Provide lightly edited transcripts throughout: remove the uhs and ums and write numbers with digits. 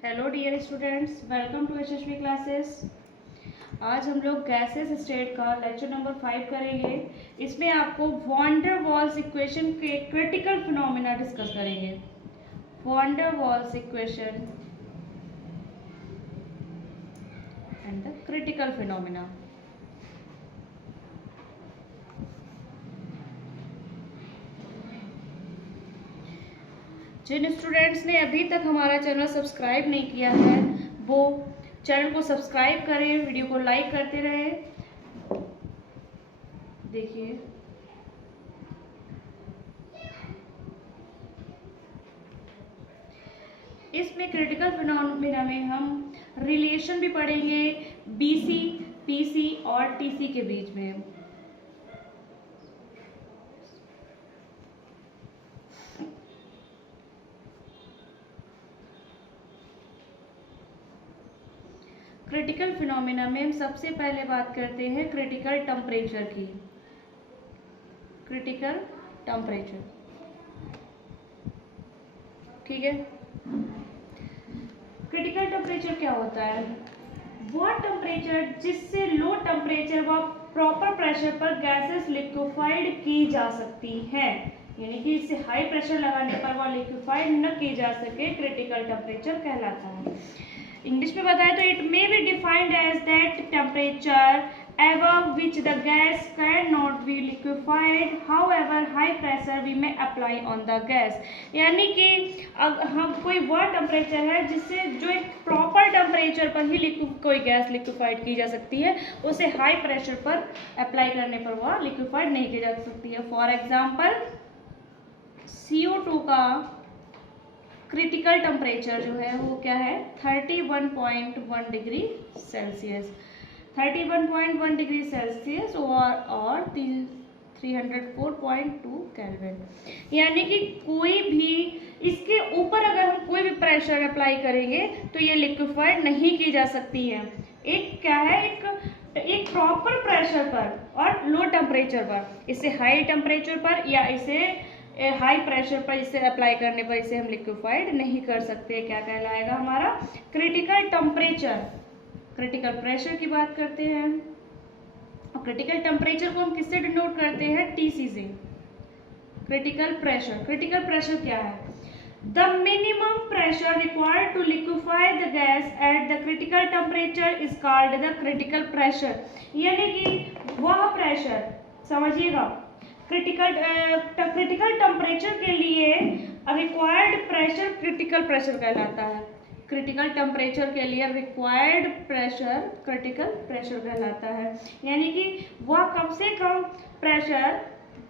Hello dear students, welcome to Yashasvi classes. आज हम लोग गैसेस स्टेट का लेक्चर नंबर 5 करेंगे। इसमें आपको वॉन डेर वाल्स इक्वेशन के क्रिटिकल फिनोमेना डिस्कस करेंगे। Van der Waals equation and the critical phenomena. जिन स्टूडेंट्स ने अभी तक हमारा चैनल सब्सक्राइब नहीं किया है वो चैनल को सब्सक्राइब करें, वीडियो को लाइक करते रहें। देखिए, इसमें क्रिटिकल फिनोमेना में हम रिलेशन भी पढ़ेंगे बीसी, पीसी और टीसी के बीच में। क्रिटिकल फिनोमेना में हम सबसे पहले बात करते हैं क्रिटिकल टेम्परेचर की। क्रिटिकल टेम्परेचर, ठीक है। क्रिटिकल टेम्परेचर क्या होता है? वो टेम्परेचर जिससे लो टेम्परेचर व प्रॉपर प्रेशर पर गैसेस लिक्विफाइड की जा सकती हैं, यानी कि इससे हाई प्रेशर लगाने पर वह लिक्विफाइड न की जा सके, क्रिटिकल टेम्परेचर कहलाता है। इंग्लिश में बताएं तो it may be defined as that temperature above which the gas cannot be liquefied, however high pressure we may apply on the gas। यानी कि हम कोई वह टेम्परेचर है जिससे जो एक प्रॉपर टेम्परेचर पर ही कोई गैस लिक्विफाइड की जा सकती है, उसे हाई प्रेशर पर अप्लाई करने पर वह लिक्विफाइड नहीं की जा सकती है। फॉर एग्जाम्पल CO2 का क्रिटिकल टेम्परेचर जो है वो क्या है? 31.1 डिग्री सेल्सियस। 31.1 डिग्री सेल्सियस और 304.2 केल्विन। यानी कि कोई भी इसके ऊपर अगर हम कोई भी प्रेशर अप्लाई करेंगे तो ये लिक्विफाइड नहीं की जा सकती है। एक क्या है, एक प्रॉपर प्रेशर पर और लो टेम्परेचर पर, इसे हाई टेम्परेचर पर या इसे हाई प्रेशर पर इसे अप्लाई करने पर इसे हम लिक्विफाइड नहीं कर सकते। क्या कहलाएगा हमारा? Critical temperature. क्रिटिकल प्रेशर की बात करते हैं और क्रिटिकल टेम्परेचर को हम किससे डिनोट करते हैं? टीसी से। क्रिटिकल प्रेशर क्या है? The minimum pressure required to liquefy the gas at the critical temperature is called the critical pressure. यानी कि वह प्रेशर, समझिएगा, क्रिटिकल टेम्परेचर के लिए रिक्वायर्ड प्रेशर क्रिटिकल प्रेशर कहलाता है। क्रिटिकल टेम्परेचर के लिए रिक्वायर्ड प्रेशर क्रिटिकल प्रेशर कहलाता है। यानी कि वह कम से कम प्रेशर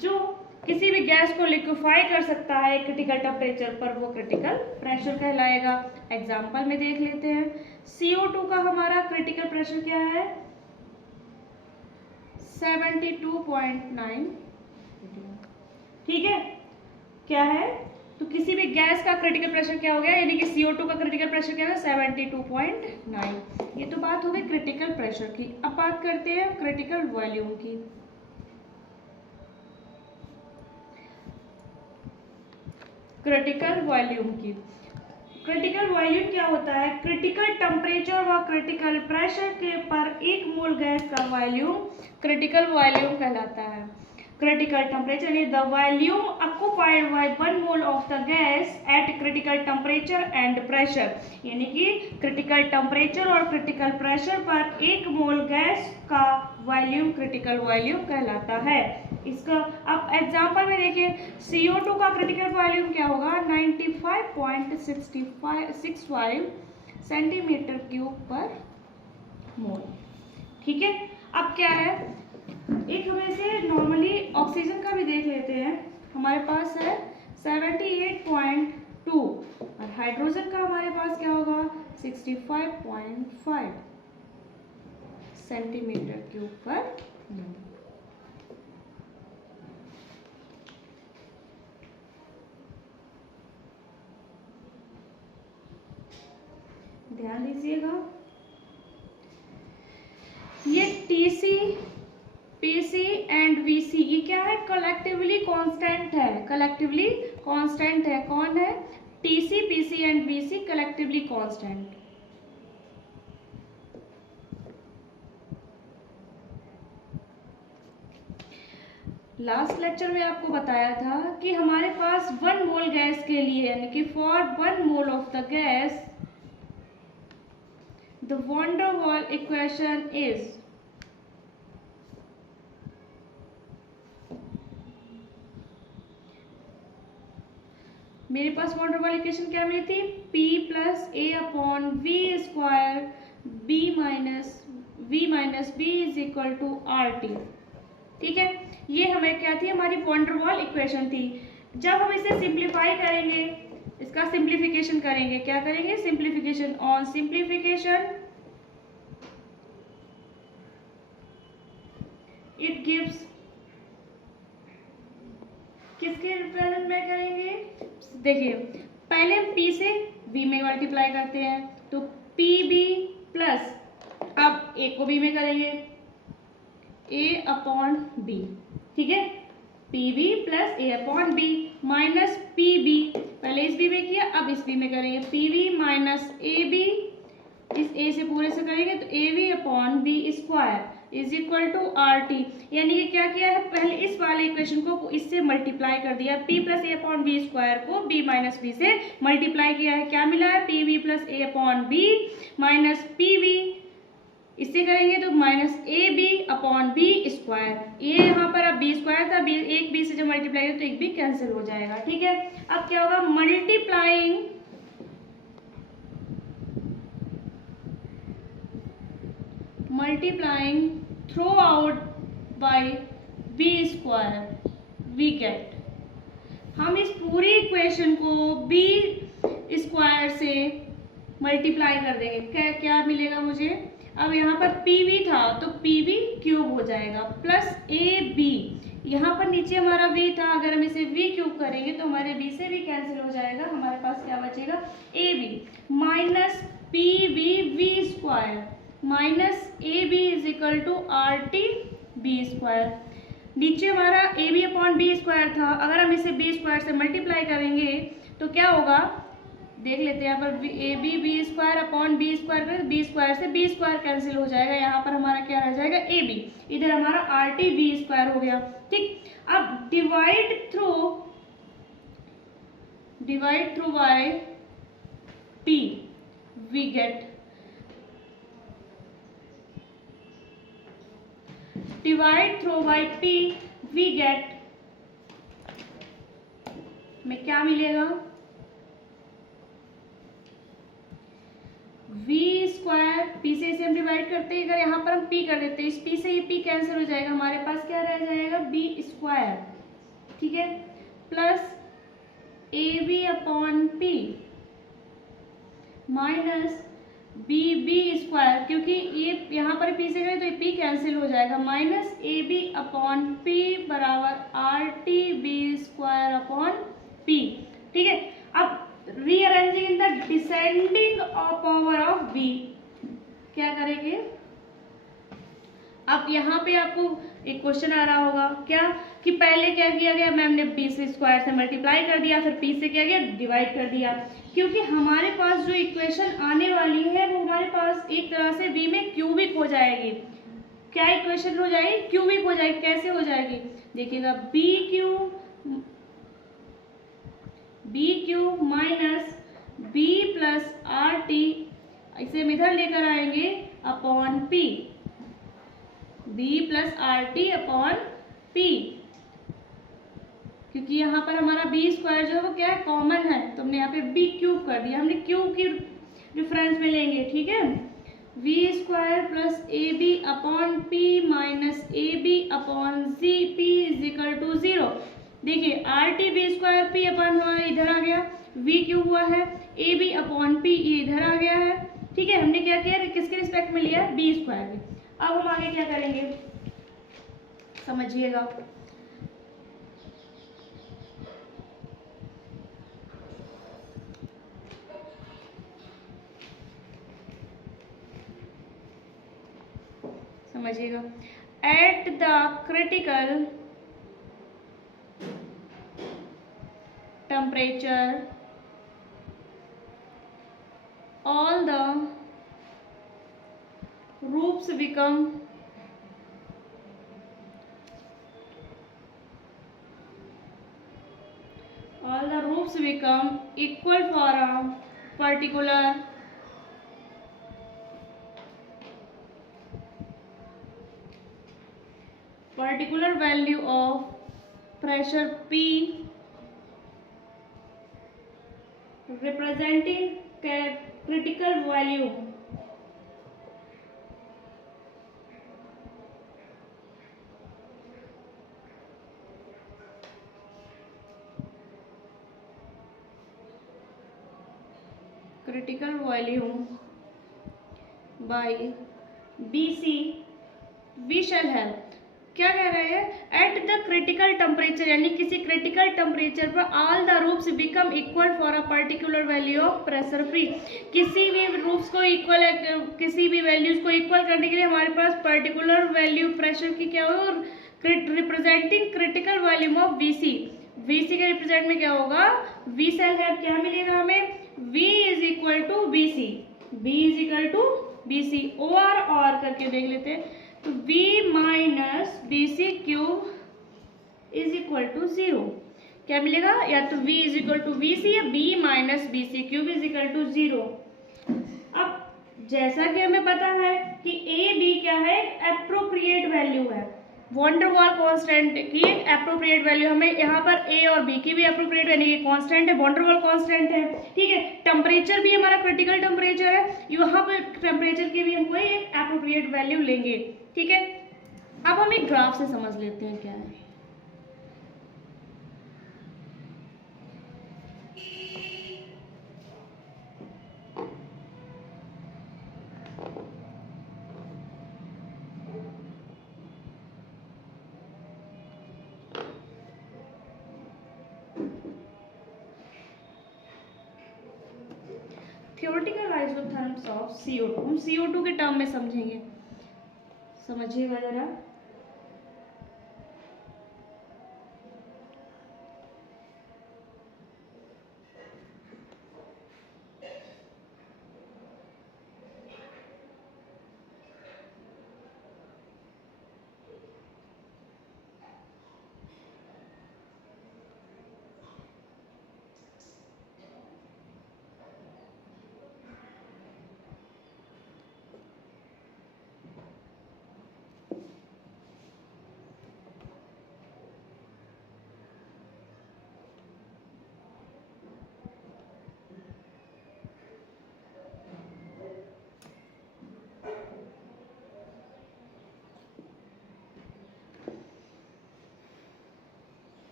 जो किसी भी गैस को लिक्विफाई कर सकता है क्रिटिकल टेम्परेचर पर, वो क्रिटिकल प्रेशर कहलाएगा। एग्जाम्पल में देख लेते हैं। CO2 का हमारा क्रिटिकल प्रेशर क्या है? 72.9, ठीक है। क्या है? तो किसी भी गैस का क्रिटिकल प्रेशर क्या हो गया, यानी कि CO2 का क्रिटिकल प्रेशर क्या है? 72.9। ये तो बात हो गई क्रिटिकल प्रेशर की। अब बात करते हैं क्रिटिकल वॉल्यूम की। क्रिटिकल वॉल्यूम क्या होता है? क्रिटिकल टेम्परेचर व क्रिटिकल प्रेशर के पर एक मोल गैस का वॉल्यूम क्रिटिकल वॉल्यूम कहलाता है। क्रिटिकल टेम्परेचर यानी the volume occupied by 1 mole of the gas eight critical temperature and pressure. यानी कि क्रिटिकल टेम्परेचर और क्रिटिकल प्रेशर पर एक मोल गैस का वॉल्यूम क्रिटिकल वॉल्यूम कहलाता है। इसका अब एग्जांपल में देखिए, CO2 का क्रिटिकल वॉल्यूम क्या होगा? 95.65 सेंटीमीटर क्यूब पर मोल, ठीक है। अब क्या है, एक हम ऐसे नॉर्मली ऑक्सीजन का भी देख लेते हैं। हमारे पास है 78.2 और हाइड्रोजन का हमारे पास क्या होगा? 65.5 सेंटीमीटर क्यूब पर मोल। ध्यान दीजिएगा, ये TC, PC एंड VC ये क्या है? कलेक्टिवली कांस्टेंट है। कलेक्टिवली कांस्टेंट है। कौन है? TC, PC and VC collectively constant. Last lecture में आपको बताया था कि हमारे पास 1 मोल गैस के लिए, यानी कि for 1 mole of the gas the van der Waal equation is, मेरे पास वॉन डर वाल इक्वेशन क्या मिली थी, P plus A upon V square V minus B is equal to R T. ठीक है, ये हमें क्या थी, हमारी वॉन डर वाल इक्वेशन थी। जब हम इसे सिंप्लीफाई करेंगे, इसका सिंप्लीफिकेशन करेंगे, क्या करेंगे, simplification, on simplification it gives, किसके रिप्रेजेंट में करेंगे, देखिए पहले हम P से V में मल्टीप्लाई करते हैं, तो PB प्लस, अब A को B में करेंगे, A अपॉन B, ठीक है, PB plus A upon B minus PB, पहले इस B में किया, अब इस B में करेंगे, PB माइनस AB, इस A से पूरे से करेंगे तो AB upon B square is equal to R T. यानी कि क्या किया है, पहले इस वाले इक्वेशन को इससे मल्टीप्लाई कर दिया, P plus A upon B square को B माइनस बी से मल्टीप्लाई किया है, क्या मिला है, PB plus A upon B minus PB, इससे करेंगे तो minus AB upon B square, ये यहाँ पर अब बी स्क्वायर था, एक बी से जब मल्टीप्लाई तो एक बी कैंसिल हो जाएगा। ठीक है, अब क्या होगा, multiplying throughout by B square we get, हम इस पूरी इक्वेशन को बी स्क्वायर से मल्टीप्लाई कर देंगे, क्या क्या मिलेगा मुझे, अब यहाँ पर PV था तो PV क्यूब हो जाएगा प्लस AB, यहाँ पर नीचे हमारा V था, अगर हम इसे V क्यूब करेंगे तो हमारे B से भी कैंसिल हो जाएगा, हमारे पास क्या बचेगा, AB minus PB V square minus AB is equal to RT B square, नीचे हमारा AB अपॉन B स्क्वायर था, अगर हम इसे B स्क्वायर से मल्टीप्लाई करेंगे तो क्या होगा, देख लेते हैं, यहाँ पर AB B square upon B square करें, B स्क्वायर से B स्क्वायर कैंसिल हो जाएगा, यहाँ पर हमारा क्या रह जाएगा, AB, इधर हमारा RT B स्क्वायर हो गया। ठीक, अब divide through by P V get, divide through by P V get में क्या मिलेगा, V स्क्वायर, P से इसे हम डिवाइड करते हैं, अगर यहाँ पर हम P कर देते हैं, इस P से ये P कैंसिल हो जाएगा, हमारे पास क्या रह जाएगा, B स्क्वायर, ठीक है, plus AB upon P minus BB square, क्योंकि ये यहाँ पर P से करें तो ये P कैंसिल हो जाएगा, माइनस AB अपॉन P बराबर RT B square upon P। ठीक है, अब rearranging in the descending power of V, क्या करेंगे, अब यहाँ पे आपको एक क्वेश्चन आ रहा होगा, क्या कि पहले क्या किया गया, मैम ने B से स्क्वायर से मल्टीप्लाई कर दिया, फिर P से क्या किया, डिवाइड कर दिया, क्योंकि हमारे पास जो इक्वेशन आने वाली है वो हमारे पास एक तरह से V में क्यूबिक हो जाएगी, क्या इक्वेशन हो जाएगी, क्यूबिक हो जाएगी, कैसे हो जाएगी, देखिएगा, B cube minus B plus RT, इसे हम इधर लेकर आएंगे upon P, B plus RT upon P, क्योंकि यहाँ पर हमारा B स्क्वायर जो है वो क्या है, कॉमन है, तो हमने यहाँ पे B क्यूब कर दिया, हमने क्यूब की रेफरेंस में लेंगे। ठीक है, V square plus AB upon P minus AB upon Z P is equal to 0, देखिए RT B स्क्वायर P अपॉन हमारा इधर आ गया, V क्यूब हुआ है, AB अपॉन P ये इधर आ गया है। ठीक है, हमने क्या किया, किसके रिस्पेक्ट में लिया, B स्क्वायर में। अब हम आगे क्या करेंगे, समझिएगा, eight the critical temperature roofs become equal for a particular value of pressure P representing critical value by BC we shall have, क्या कह रहे हैं, एट द क्रिटिकल टेम्परेचर, यानी किसी क्रिटिकल टेम्परेचर पर all the roofs become equal for a particular value of pressure free, किसी भी roofs को इक्वल, किसी भी वैल्यूज को इक्वल करने के लिए हमारे पास पर्टिकुलर वैल्यू प्रेशर की क्या हो, representing critical volume of VC, VC के रिप्रेजेंट में क्या होगा, वी सेल है, क्या मिलेगा हमें, V is equal to B C, V is equal to B C, और करके देख लेते हैं, तो V minus B C cube is equal to 0, क्या मिलेगा, या तो V is equal to B C या B minus B C cube is equal to 0। अब जैसा कि हमें पता है कि A B क्या है, एप्रोप्रिएट वैल्यू है, वॉन्डरवॉल कांस्टेंट की एक एप्रोप्रिएट वैल्यू, हमें यहाँ पर ए और बी की भी एप्रोप्रिएट यानी ये कांस्टेंट है, वॉन्डरवॉल कांस्टेंट है, ठीक है, टेम्परेचर भी हमारा क्रिटिकल टेम्परेचर है, यहाँ पर टेम्परेचर की भी हम कोई एक एप्रोप्रिएट वैल्यू लेंगे, ठीक है। अब हम एक ग्राफ से समझ लेते हैं क्या है। थियोरेटिकल आइसोथर्म्स ऑफ CO2, हम CO2 के टर्म में समझेंगे, समझिएगा जरा।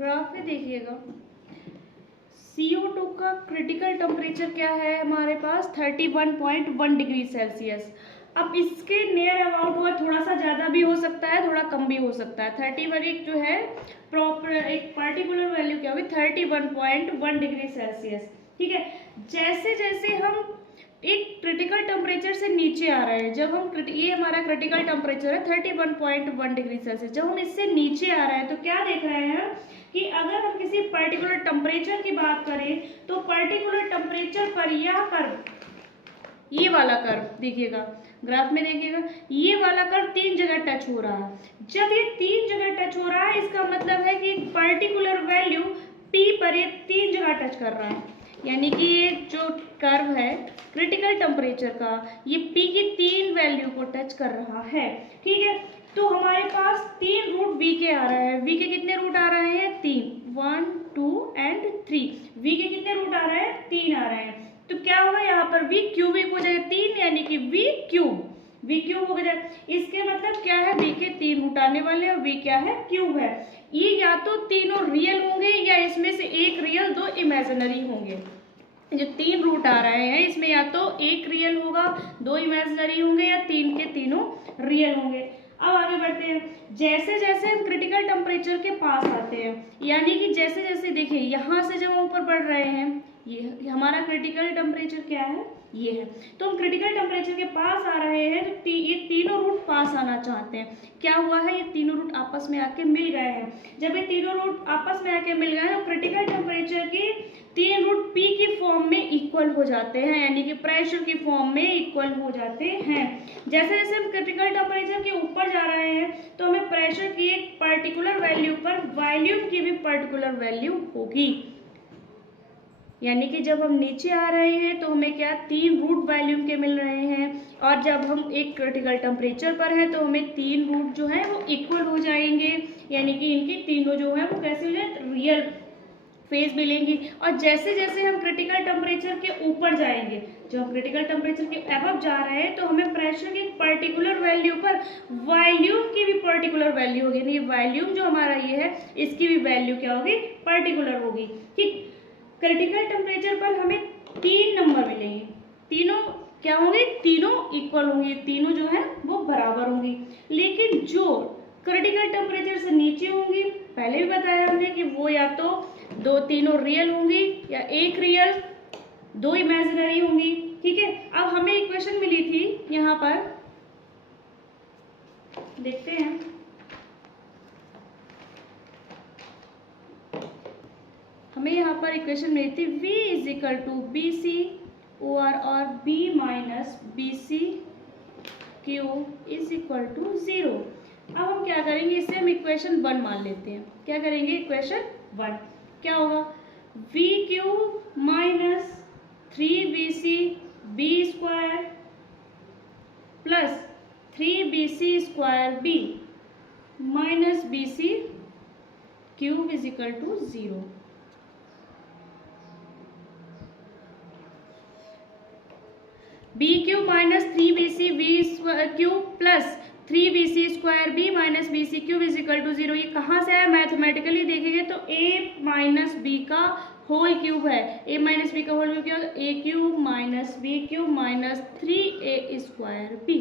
ग्राफ में देखिएगा, CO2 का क्रिटिकल टेम्परेचर क्या है हमारे पास, 31.1 डिग्री सेल्सियस। अब इसके नियर अबाउट हुआ, थोड़ा सा ज़्यादा भी हो सकता है, थोड़ा कम भी हो सकता है। 31 एक जो है प्रॉपर एक पार्टिकुलर वैल्यू क्या हुई, 31.1 डिग्री सेल्सियस, ठीक है। जैसे जैसे हम एक क्रिटिकल टेम्परेचर से नीचे आ रहे हैं, जब हम ये हमारा क्रिटिकल टेम्परेचर है 31.1 डिग्री सेल्सियस, जब हम इससे नीचे आ रहे हैं तो क्या देख रहे हैं कि अगर हम किसी पर्टिकुलर टेम्परेचर की बात करें तो पर्टिकुलर टेम्परेचर पर यह कर्व, ये वाला कर्व देखिएगा, ग्राफ में देखिएगा, ये वाला कर्व 3 जगह टच हो रहा है। जब ये 3 जगह टच हो रहा है, इसका मतलब है कि पर्टिकुलर वैल्यू P पर ये 3 जगह टच कर रहा है, यानी कि ये जो कर्व है क्रिटिकल टेम्परेचर का, ये P की 3 वैल्यू को टच कर रहा है, ठीक है। तो हमारे पास 3 रूट V के आ रहे हैं, V के कितने रूट आ रहे हैं, 3, 1 2 एंड 3, V के कितने रूट आ रहे हैं, 3 आ रहे हैं। तो क्या होगा यहाँ पर V क्यूबिक हो जाएगा 3, यानी कि V क्यूब हो गया। इसके मतलब क्या है, V के 3 रूट आने वाले हैं और V क्या है, क्यूब है। ये या तो तीनों रियल होंगे या इसमें से एक रियल 2 इमेजिनरी होंगे। जो 3 रूट आ रहे हैं इसमें या तो एक रियल होगा, 2 इमेजिनरी होंगे या 3 के तीनों रियल होंगे। अब आगे बढ़ते हैं, जैसे जैसे हम क्रिटिकल टेम्परेचर के पास आते हैं, यानी कि जैसे जैसे देखिए यहाँ से जब हम ऊपर बढ़ रहे हैं, ये हमारा क्रिटिकल टेम्परेचर क्या है, ये है। तो हम क्रिटिकल टेम्परेचर के पास आ रहे हैं, तो ये तीनों रूट पास आना चाहते हैं। क्या हुआ है, ये तीनों रूट आपस में आके मिल गए हैं। जब ये तीनों रूट आपस में आके मिल गए हैं तो क्रिटिकल टेम्परेचर के तीन रूट पी की फॉर्म में इक्वल हो जाते हैं, यानी कि प्रेशर की फॉर्म में इक्वल हो जाते हैं। जैसे जैसे हम क्रिटिकल टेम्परेचर के ऊपर जा रहे हैं तो हमें प्रेशर की एक पर्टिकुलर वैल्यू पर वॉल्यूम की भी पर्टिकुलर वैल्यू होगी। यानी कि जब हम नीचे आ रहे हैं तो हमें क्या, तीन रूट वॉल्यूम के मिल रहे हैं, और जब हम एक क्रिटिकल टेम्परेचर पर हैं तो हमें तीन रूट जो है वो इक्वल हो जाएंगे, यानी कि इनके तीनों जो है वो कैसे हो जाए, रियल फेज मिलेंगी। और जैसे जैसे हम क्रिटिकल टेम्परेचर के ऊपर जाएंगे, जब हम क्रिटिकल टेम्परेचर के अबव जा रहे हैं तो हमें प्रेशर की पर्टिकुलर वैल्यू पर वॉल्यूम की भी पर्टिकुलर वैल्यू होगी, यानी वॉल्यूम जो हमारा ये है इसकी भी वैल्यू क्या होगी, पर्टिकुलर होगी। ठीक, क्रिटिकल टेम्परेचर पर हमें तीन नंबर मिलेंगे, तीनों क्या होंगे, तीनों इक्वल होंगे, तीनों जो है वो बराबर होंगी। लेकिन जो क्रिटिकल टेम्परेचर से नीचे होंगी, पहले भी बताया हमने कि वो या तो दो तीनों रियल होंगी या एक रियल, दो इमेजिनरी होंगी। ठीक है, अब हमें इक्वेशन मिली थी यहाँ पर, देखते हैं। हमें यहाँ पर इक्वेशन मिली थी V is equal to B C और B minus B C cube is equal to 0। अब हम क्या करेंगे, इसे हम इक्वेशन 1 मान लेते हैं। क्या करेंगे, इक्वेशन 1 क्या होगा, V cube minus 3BC B square plus 3BC square B minus BC cube is equal to 0। B cube minus 3BC B cube plus 3BC square B minus BC cube is equal to 0। ये कहाँ से आया, mathematically देखेंगे तो A minus B का whole cube है। A minus B का whole cube क्या होगा, A cube minus B cube minus 3A square B।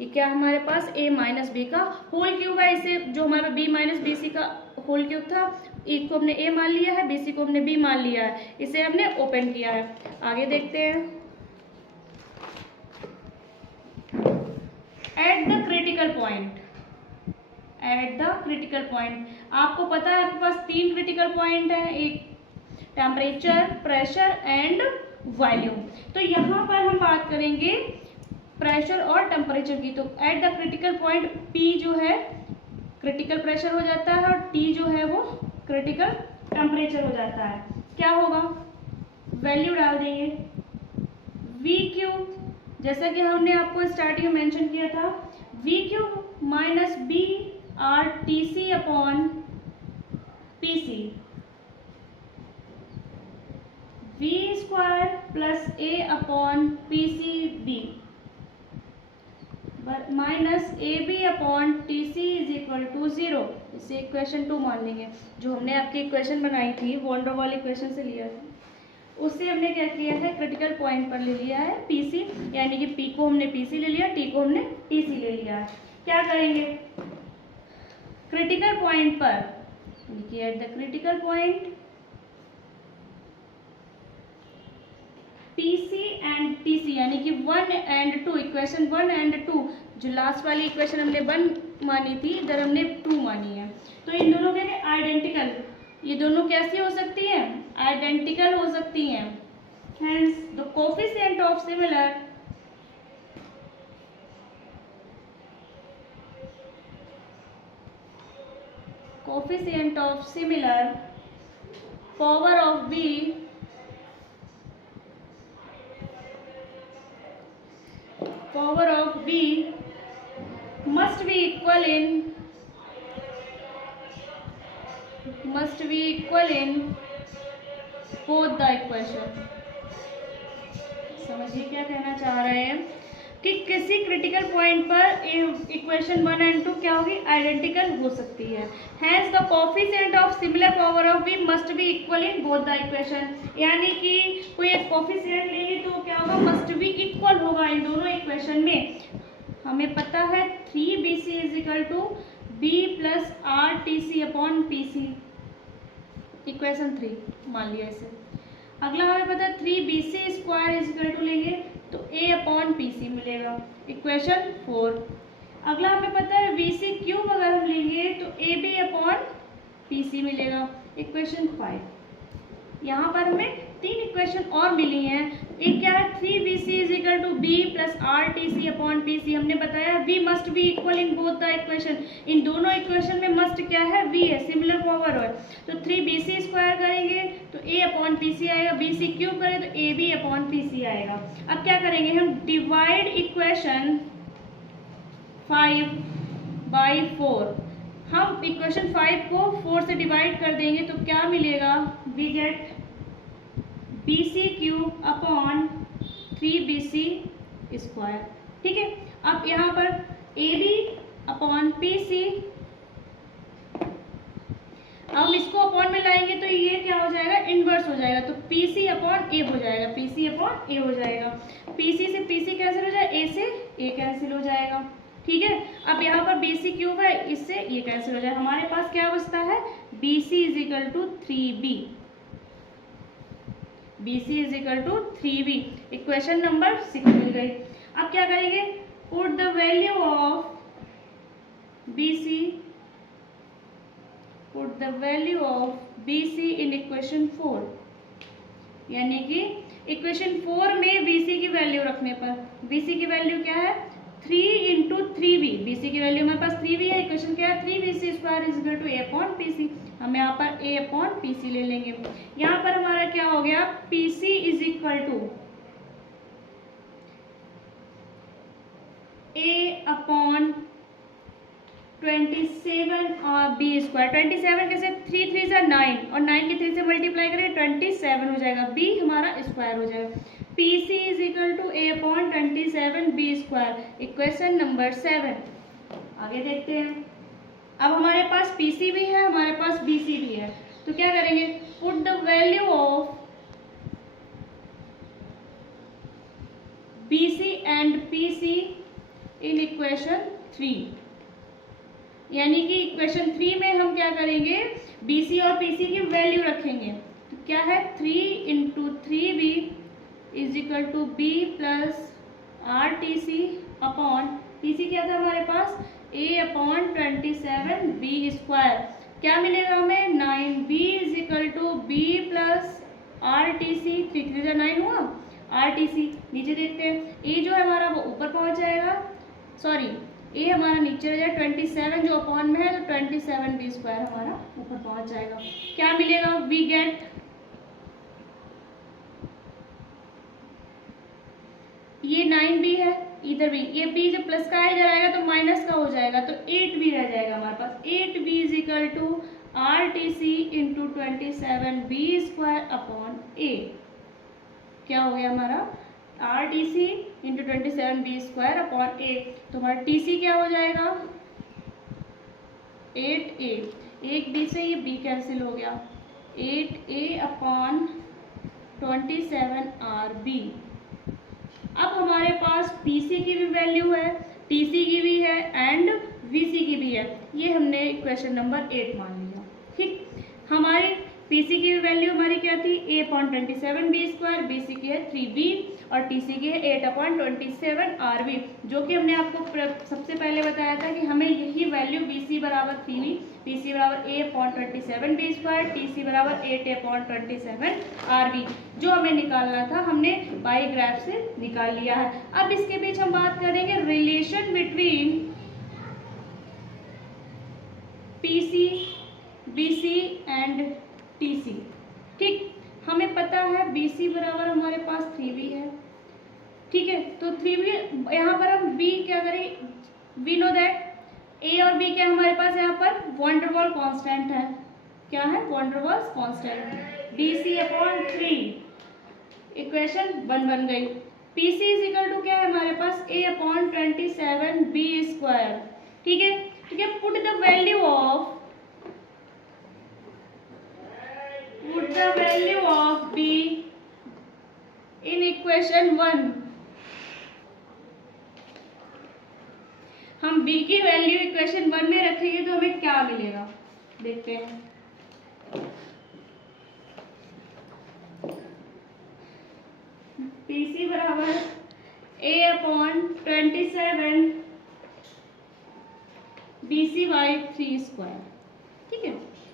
ये क्या हमारे पास A माइनस बी का होल क्यूब है। इसे जो हमारे B माइनस बी सी का होल क्यूब था, A को हमने A मान लिया है, BC को हमने B मान लिया है, इसे हमने ओपन किया है। आगे देखते हैं, eight the critical point, eight the critical point आपको पता है आपके पास तीन क्रिटिकल पॉइंट है, एक टेम्परेचर, प्रेशर एंड वॉल्यूम। तो यहाँ पर हम बात करेंगे प्रेशर और टेम्परेचर की। तो eight the critical point P जो है क्रिटिकल प्रेशर हो जाता है और T जो है वो क्रिटिकल टेम्परेचर हो जाता है। क्या होगा, वैल्यू डाल देंगे, V क्यूब, जैसा कि हमने आपको स्टार्टिंग में मेंशन किया था, V cube minus B R TC upon PC, V square plus A upon PCB minus AB upon TC is equal to 0। इसे इक्वेशन 2 मान लेंगे। जो हमने आपकी इक्वेशन बनाई थी वॉन डर वाल इक्वेशन से लिया था, उससे हमने क्या किया है, क्रिटिकल पॉइंट पर ले लिया है PC, यानी कि P को हमने PC ले लिया, T को हमने TC ले लिया है। क्या करेंगे, क्रिटिकल पॉइंट पर, देखिए eight the critical point PC and TC, यानी कि 1 एंड 2, इक्वेशन 1 एंड 2, जो लास्ट वाली इक्वेशन हमने 1 मानी थी, इधर हमने 2 मानी है। तो इन दोनों के आइडेंटिकल, ये दोनों कैसी हो सकती हैं, आइडेंटिकल हो सकती हैं। Hence the coefficient of similar power of B must be equal in both the equation। समझिए क्या कहना चाह रहे हैं कि किसी क्रिटिकल पॉइंट पर इक्वेशन 1 एंड 2 क्या होगी, आइडेंटिकल हो सकती है। Hence the coefficient of similar power of B must be equal in both the equation, यानी कि कोई एक कोफिशिएंट लेंगे तो क्या होगा, मस्ट बी इक्वल होगा इन दोनों इक्वेशन में। हमें पता है 3BC is equal to B plus RTC upon PC, equation 3 मान लिया इसे। अगला हमें पता है 3bc² इज इक्वल टू लेंगे तो a/pc मिलेगा, इक्वेशन 4। अगला हमें पता है vc³ अगर हम लेंगे तो ab/pc मिलेगा, इक्वेशन 5। यहाँ पर हमें 3 इक्वेशन और मिली हैं। एक क्या है 3bc is equal to b plus rtc/pc। हमने बताया v must be equal in both the equation, इन दोनों इक्वेशन में मस्ट क्या है v है, सिमिलर पावर है। तो 3bc² करेंगे तो a/pc आएगा, bc³ करें तो ab/pc आएगा। अब क्या करेंगे हम, डिवाइड इक्वेशन 5/4। हम इक्वेशन 5 को 4 से डिवाइड कर देंगे तो क्या मिलेगा, वी गेट bc³ 3bc²। ठीक है, अब यहाँ पर ab/pc, अब हम इसको अपॉन में लाएंगे तो ये क्या हो जाएगा, इनवर्स हो जाएगा, तो pc/a हो जाएगा, pc/a हो जाएगा। pc से pc कैंसिल हो जाएगा, a से a कैंसिल हो जाएगा। ठीक है, अब यहाँ पर bc³ है, इससे ये कैंसिल हो जाएगा। हमारे पास क्या बचता है, bc is equal to 3b, bc is equal to 3b, equation number 6 मिल गई। अब क्या करेंगे, put the value of bc in equation 4, यानी कि इक्वेशन 4 में bc की वैल्यू रखने पर, bc की वैल्यू क्या है 3 × 3b, bc की वैल्यू हमारे पास 3b है, इक्वेशन क्या है 3bc² is equal to a/pc। हम यहाँ पर a/pc ले लेंगे। यहाँ पर हमारा क्या हो गया, pc is equal to a/27b²। 27 कैसे, 3 3 से 9 और 9 के 3 से मल्टीप्लाई करें 27 हो जाएगा, b हमारा स्क्वायर हो जाएगा। pc is equal to a/27b², equation number 7। आगे देखते हैं। अब हमारे पास pc भी है, हमारे पास bc भी है, तो क्या करेंगे, put the value of bc and pc in equation 3, यानी कि इक्वेशन 3 में हम क्या करेंगे, bc और pc की वैल्यू रखेंगे। तो क्या है 3 × 3b is equal to b plus rtc/pc क्या था हमारे पास, a/27b²। क्या मिलेगा हमें, 9b is equal to b plus rtc, 3 3 9 हुआ, rtc। नीचे देखते हैं, a जो है हमारा वो ऊपर पहुंच जाएगा, सॉरी ए हमारा नीचे रह जाएगा, 27 जो अपॉन में है तो 27b² हमारा ऊपर पहुंच जाएगा। क्या मिलेगा, वी गेट ये 9b है, इधर भी ये b जब प्लस का इधर आएगा तो माइनस का हो जाएगा, तो 8b रह जाएगा हमारे पास। 8b is equal to rtc × 27b²/a। क्या हो गया हमारा, rtc × 27b²/a। तो हमारा tc क्या हो जाएगा, 8a, एक b से ये b कैंसिल हो गया, 8a/27rb। अब हमारे पास pc की भी वैल्यू है, tc की भी है एंड vc की भी है, ये हमने इक्वेशन नंबर 8 मान लिया। ठीक, हमारी pc की भी वैल्यू हमारी क्या थी, a/27b², bc की है 3b और tc की है 8/27rb, जो कि हमने आपको सबसे पहले बताया था कि हमें यही वैल्यू bc बराबर 3b, pc बराबर a/27b², tc बराबर 8a/27rb जो हमें निकालना था, हमने बाई ग्राफ से निकाल लिया है। अब इसके बीच हम बात करेंगे relation between pc, bc and tc। ठीक, हमें पता है bc बराबर हमारे पास 3b है, ठीक है, तो 3b यहाँ पर हम b क्या करें, वी नो दैट a और b क्या हमारे पास यहाँ पर वॉन डेर वाल्स कांस्टेंट है, क्या है van der Waals constant, dc/3, इक्वेशन 1 बन गई। pc इज इक्वल टू क्या है हमारे पास, a/27b²। ठीक है, put the value of b in equation 1। हम b की वैल्यू इक्वेशन 1 में रखेंगे तो हमें क्या मिलेगा, देखते हैं। बराबर a/27 BC/3²। ठीक है,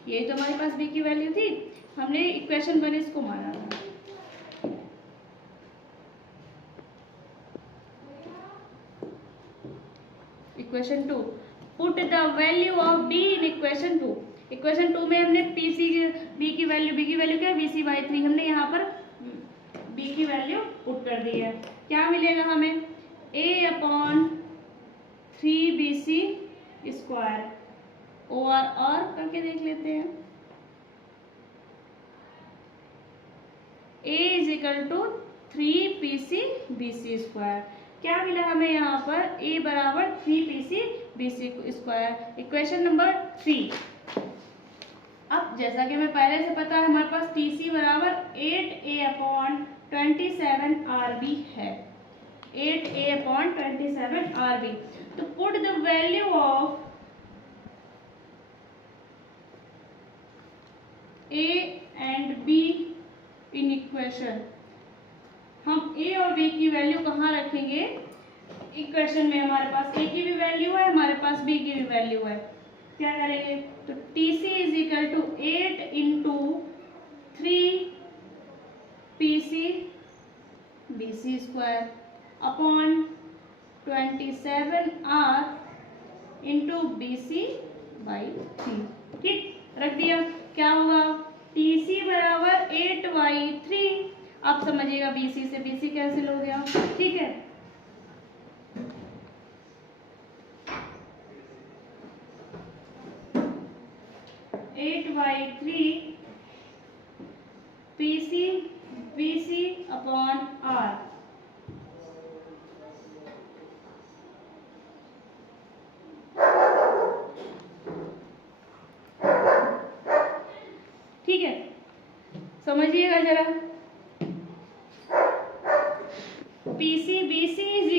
यही तो हमारे पास b की वैल्यू थी, हमने इक्वेशन 1 इसको माना था। Equation 2, put the value of b in equation 2। Equation 2 में हमने b की वैल्यू क्या है, BC/3, हमने यहाँ पर b की वैल्यू पुट कर दी है। क्या मिलेगा हमें, a/3BC²। और करके देख लेते हैं। a = 3PC/BC²। क्या मिला हमें यहाँ पर, a बराबर 3PC/BC²। Equation number 3। अब जैसा कि हमें पहले से पता है, हमारे पास TC बराबर 8a/27 है। 8a/27 तो put the value of a and b in equation. हम a और b की वैल्यू कहाँ रखेंगे, इक्वेशन में हमारे पास a की भी वैल्यू है, हमारे पास b की भी वैल्यू है। क्या करेंगे, तो TC = 8 × 3PC/BC² upon 27R × BC/3। ठीक, रख दिया। क्या होगा, TC बराबर 8/3। अब समझिएगा BC से BC कैंसिल हो गया। ठीक है, PC/BC/R। ठीक है, समझिएगा जरा। PC/BC =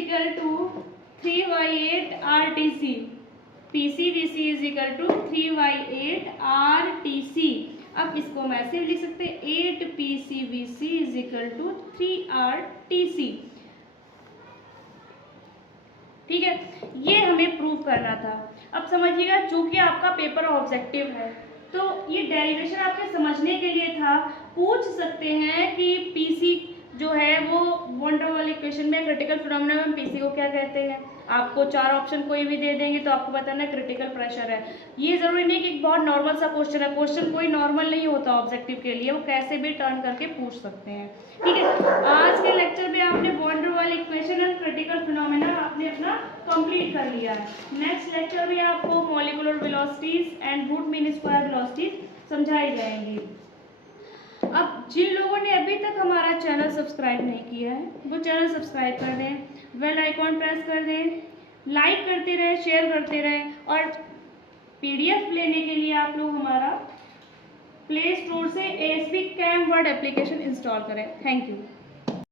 3/8 RTC। PC/BC = 3/8 RTC। अब इसको हम ऐसे भी लिख सकते हैं, 8 PC/BC = 3 RTC। ठीक है, ये हमें प्रूव करना था। अब समझिएगा, चूंकि आपका पेपर ऑब्जेक्टिव है, तो ये डेरिवेशन आपके समझने के लिए था। पूछ सकते हैं कि पीसी जो है वो वन डर वाली इक्वेशन में क्रिटिकल फिनोमेना में पीसी को क्या कहते हैं। आपको 4 ऑप्शन कोई भी दे देंगे तो आपको बताना है क्रिटिकल प्रेशर है। ये जरूरी नहीं कि बहुत नॉर्मल सा क्वेश्चन है, क्वेश्चन कोई नॉर्मल नहीं होता ऑब्जेक्टिव के लिए, वो कैसे भी टर्न करके पूछ सकते हैं। ठीक है, आज के लेक्चर में आपने वन डर वाली इक्वेशन एंड क्रिटिकल फिनोमेना आपने अपना कंप्लीट कर लिया है। नेक्स्ट लेक्चर में आपको molecular velocities and root mean square velocities समझाई जाएंगी। अब जिन लोगों ने अभी तक हमारा चैनल सब्सक्राइब नहीं किया है, वो चैनल सब्सक्राइब कर दें, बेल आइकॉन प्रेस कर दें, लाइक करते रहें, शेयर करते रहें। और PDF लेने के लिए आप लोग हमारा प्ले स्टोर से ASP cam word application install करें। Thank you.